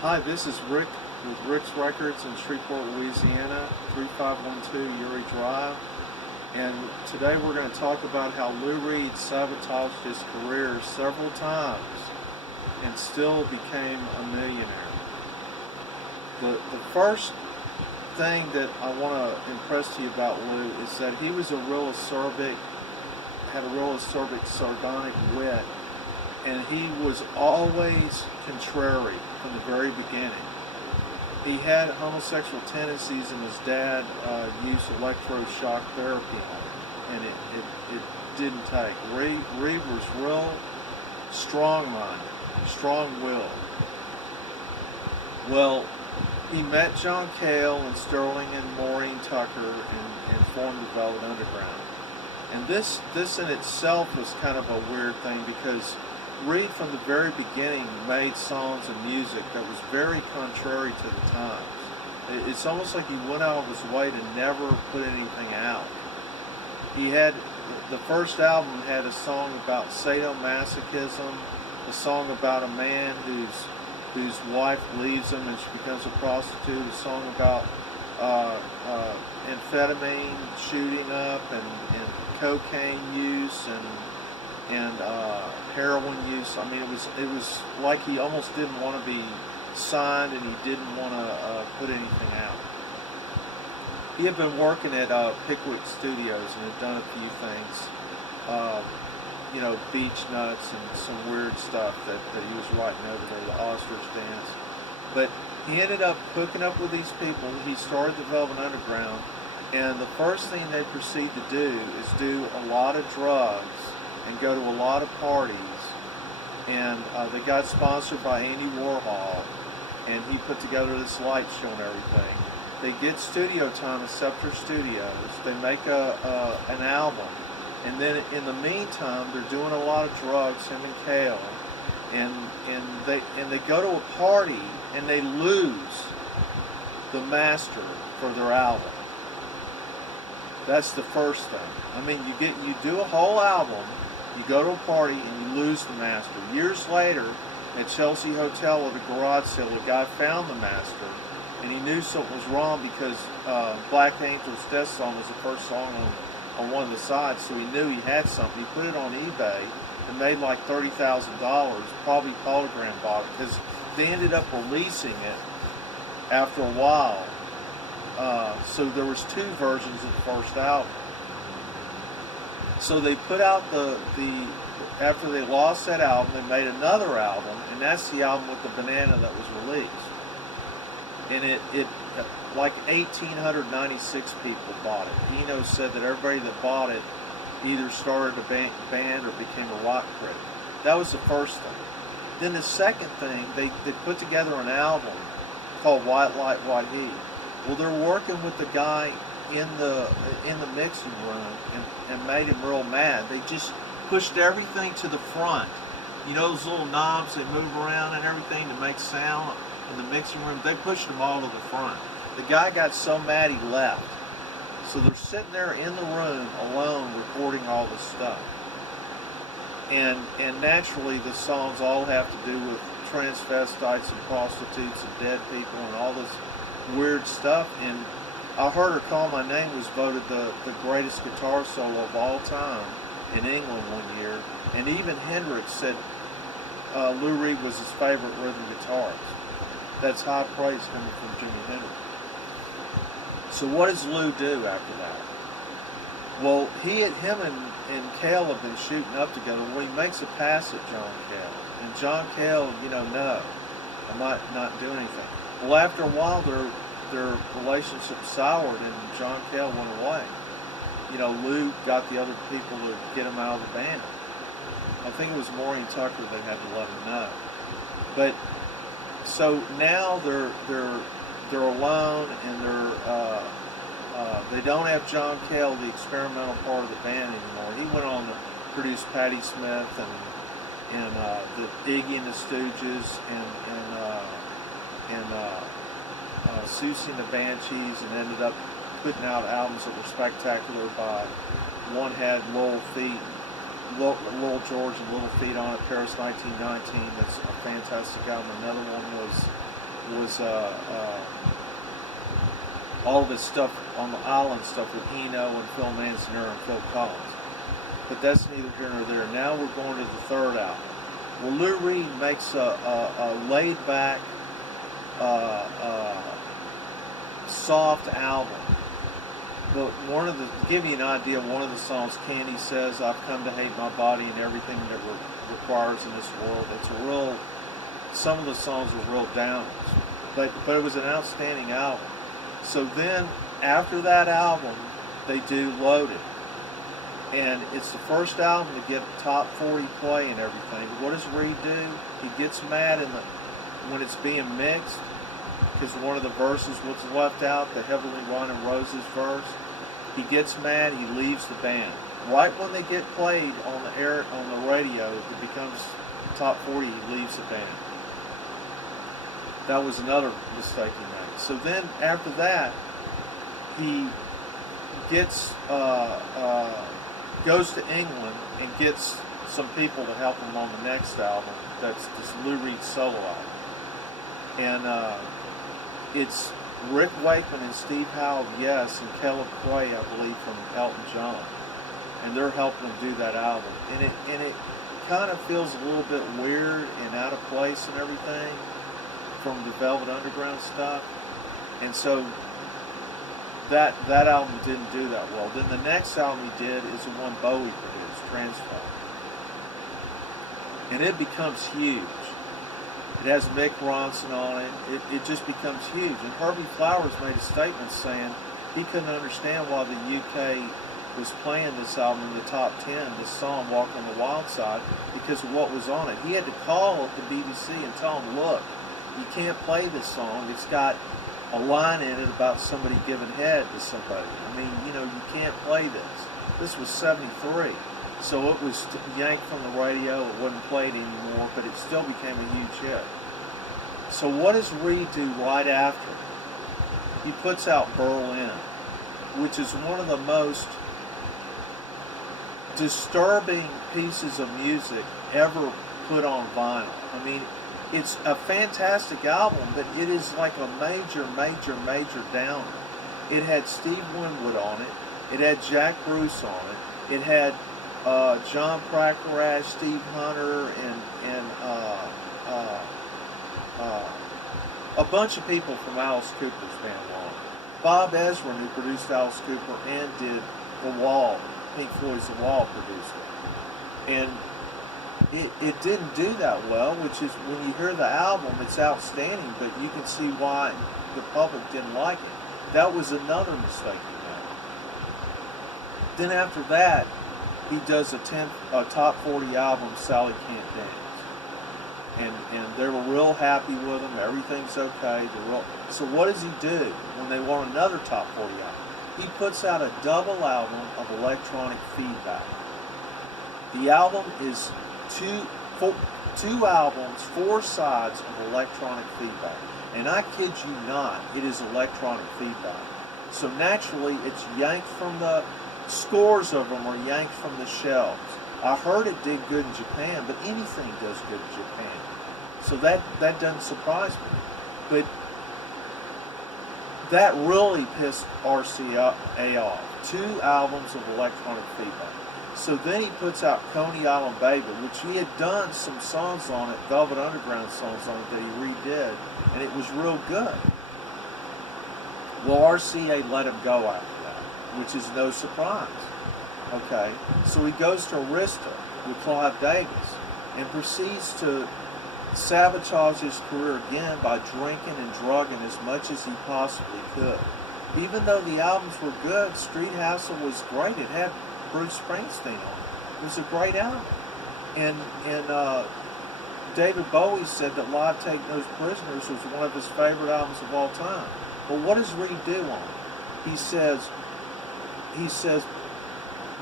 Hi, this is Rick with Rick's Records in Shreveport, Louisiana, 3512 Uri Drive. And today we're going to talk about how Lou Reed sabotaged his career several times and still became a millionaire. The first thing that I want to impress to you about Lou is that he was had a real acerbic, sardonic wit, and he was always contrary from the very beginning. He had homosexual tendencies, and his dad used electroshock therapy on him, and it didn't take. Reed was real strong-minded, strong-willed. Well, he met John Cale and Sterling and Maureen Tucker and formed the Velvet Underground. And this in itself was kind of a weird thing, because Reed from the very beginning made songs and music that was very contrary to the times. It's almost like he went out of his way to never put anything out. He had, the first album had a song about sadomasochism, a song about a man whose wife leaves him and she becomes a prostitute, a song about amphetamine shooting up and cocaine use and heroin use. I mean, it was like he almost didn't want to be signed, and he didn't want to put anything out. He had been working at Pickwick Studios and had done a few things, Beach Nuts and some weird stuff that he was writing over there, the Ostrich Dance. But he ended up hooking up with these people. He started the Velvet Underground, and the first thing they proceed to do is do a lot of drugs and go to a lot of parties, and they got sponsored by Andy Warhol, and he put together this light show and everything. They get studio time at Scepter Studios. They make an album, and then in the meantime, they're doing a lot of drugs, him and Cale, and they go to a party and they lose the master for their album. That's the first thing. I mean, you do a whole album, you go to a party, and you lose the master. Years later, at Chelsea Hotel at a garage sale, a guy found the master, and he knew something was wrong, because Black Angel's Death Song was the first song on one of the sides, so he knew he had something. He put it on eBay and made like $30,000. Probably Polygram bought it, because they ended up releasing it after a while. So there was two versions of the first album. So they put out after they lost that album, they made another album, and that's the album with the banana that was released. And it like 1,896 people bought it. Eno said that everybody that bought it either started a band or became a rock critic. That was the first thing. Then the second thing, they put together an album called White Light, White Heat. Well, they're working with the guy in the mixing room and made him real mad. They just pushed everything to the front. You know those little knobs they move around and everything to make sound in the mixing room? They pushed them all to the front. The guy got so mad he left. So they're sitting there in the room alone recording all this stuff. And naturally the songs all have to do with transvestites and prostitutes and dead people and all this weird stuff. And I Heard Her Call My Name was voted the greatest guitar solo of all time in England one year. And even Hendrix said Lou Reed was his favorite rhythm guitarist. That's high praise coming from Jimi Hendrix. So what does Lou do after that? Well, him and Cale have been shooting up together. Well, he makes a pass at John Cale. And John Cale, no, I'm not doing anything. Well, after a while, their relationship soured, and John Cale went away. Lou got the other people to get him out of the band. I think it was Maureen Tucker they had to let him know. But so now they're alone, and they don't have John Cale, the experimental part of the band, anymore. He went on to produce Patti Smith and the Iggy and the Stooges and Susie and the Banshees, and ended up putting out albums that were spectacular. One had Lowell George and Little Feat on it, Paris 1919. That's a fantastic album. Another one was was all of his stuff on the island stuff with Eno and Phil Manzanera and Phil Collins. But that's neither here nor there. Now we're going to the third album. Well, Lou Reed makes a laid-back, soft album. But to give you an idea, one of the songs, Candy says, "I've come to hate my body and everything that it requires in this world." Some of the songs were real downers. But it was an outstanding album. So then, after that album, they do Loaded. And it's the first album to get top 40 play and everything. What does Reed do? He gets mad when it's being mixed, because one of the verses was left out, the Heavily Running Roses verse. He gets mad, he leaves the band. Right when they get played on the air, on the radio, it becomes top 40, he leaves the band. That was another mistake he made. So then, after that, he gets goes to England and gets some people to help him on the next album. That's this Lou Reed solo album. And it's Rick Wakeman and Steve Howe of Yes and Caleb Quay, I believe, from Elton John. And they're helping him do that album. And it kind of feels a little bit weird and out of place and everything from the Velvet Underground stuff. And so that album didn't do that well. Then the next album he did is the one Bowie produced, Transform. And it becomes huge. It has Mick Ronson on it. It just becomes huge. And Herbie Flowers made a statement saying he couldn't understand why the UK was playing this album in the top 10, this song, Walk on the Wild Side, because of what was on it. He had to call the BBC and tell them, look, you can't play this song. It's got a line in it about somebody giving head to somebody. I mean, you can't play this. This was 73. So it was yanked from the radio. It wasn't played anymore, but it still became a huge hit. So what does Reed do right after? He puts out Berlin, which is one of the most disturbing pieces of music ever put on vinyl. I mean, it's a fantastic album, but it is like a major downer. It had Steve Winwood on it. It had Jack Bruce on it. It had John Prakash, Steve Hunter, and a bunch of people from Alice Cooper's band on it. Bob Ezrin, who produced Alice Cooper and did The Wall, Pink Floyd's The Wall, produced it. And it didn't do that well, which is, when you hear the album, it's outstanding, but you can see why the public didn't like it. That was another mistake he made. Then after that, he does a top 40 album, Sally Can't Dance. And they were real happy with him, everything's okay. So what does he do when they want another top 40 album? He puts out a double album of electronic feedback. The album is two albums, 4 sides of electronic feedback. And I kid you not, it is electronic feedback. So naturally, it's yanked from the scores of them are yanked from the shelves. I heard it did good in Japan, but anything does good in Japan. So that doesn't surprise me. But that really pissed RCA off. 2 albums of electronic feedback. So then he puts out Coney Island Baby, which he had done some songs on it, Velvet Underground songs on it that he redid, and it was real good. Well, RCA let him go after that, which is no surprise. Okay, so he goes to Arista with Clive Davis and proceeds to sabotage his career again by drinking and drugging as much as he possibly could. Even though the albums were good, Street Hassle was great. It had Bruce Springsteen on it. It was a great album. And David Bowie said that Live Take No Prisoners was one of his favorite albums of all time. But what does Reed do on it? He says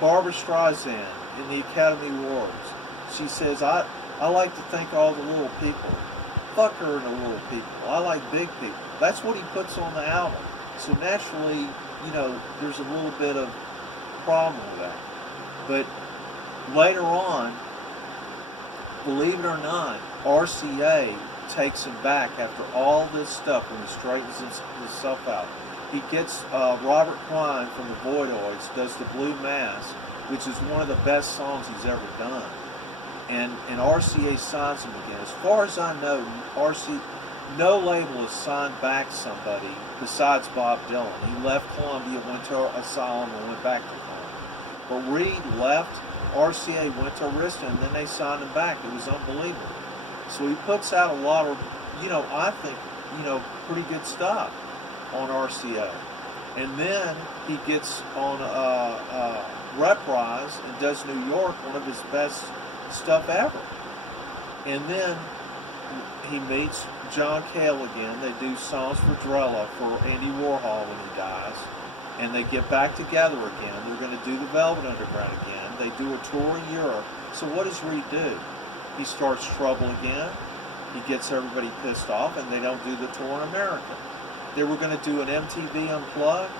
Barbra Streisand in the Academy Awards, she says, I like to thank all the little people. Fuck her and the little people. I like big people. That's what he puts on the album. So naturally, there's a little bit of problem with that. But later on, believe it or not, RCA takes him back after all this stuff when he straightens himself out. He gets Robert Klein from the Voidoids, does the Blue Mass, which is one of the best songs he's ever done. And RCA signs him again. As far as I know, no label has signed back somebody besides Bob Dylan. He left Columbia, went to Asylum, and went back to Columbia. But Reed left, RCA went to Arista, and then they signed him back. It was unbelievable. So he puts out a lot of, I think, pretty good stuff on RCA. And then he gets on Reprise and does New York, one of his best stuff ever. And then he meets John Cale again. They do Songs for Drella for Andy Warhol when he dies. And they get back together again. They're going to do the Velvet Underground again. They do a tour in Europe. So what does Reed do? He starts Trouble again. He gets everybody pissed off, and they don't do the tour in America. They were going to do an MTV Unplugged.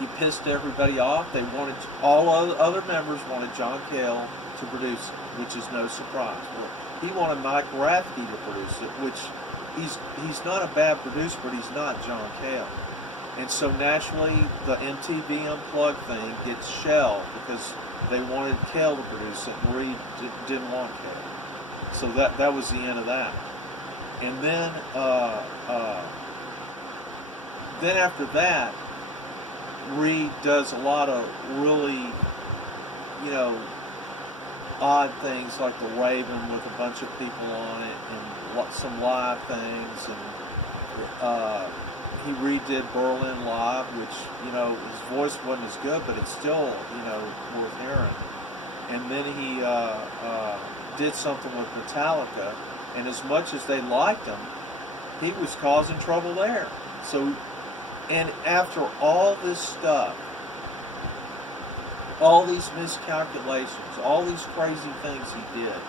He pissed everybody off. They wanted, all other members wanted John Cale to produce it, which is no surprise. Well, he wanted Mike Rathke to produce it, which he's not a bad producer, but he's not John Cale. And so naturally, the MTV Unplugged thing gets shelved because they wanted Cale to produce it, and Reed didn't want Cale. So that was the end of that. And then after that, Reed does a lot of really, odd things like the Raven with a bunch of people on it, and some live things, and he redid Berlin Live, which, his voice wasn't as good, but it's still, worth hearing. And then he did something with Metallica, and as much as they liked him, he was causing trouble there. So, and after all this stuff, all these miscalculations, all these crazy things he did,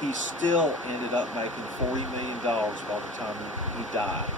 he still ended up making $40 million by the time he died.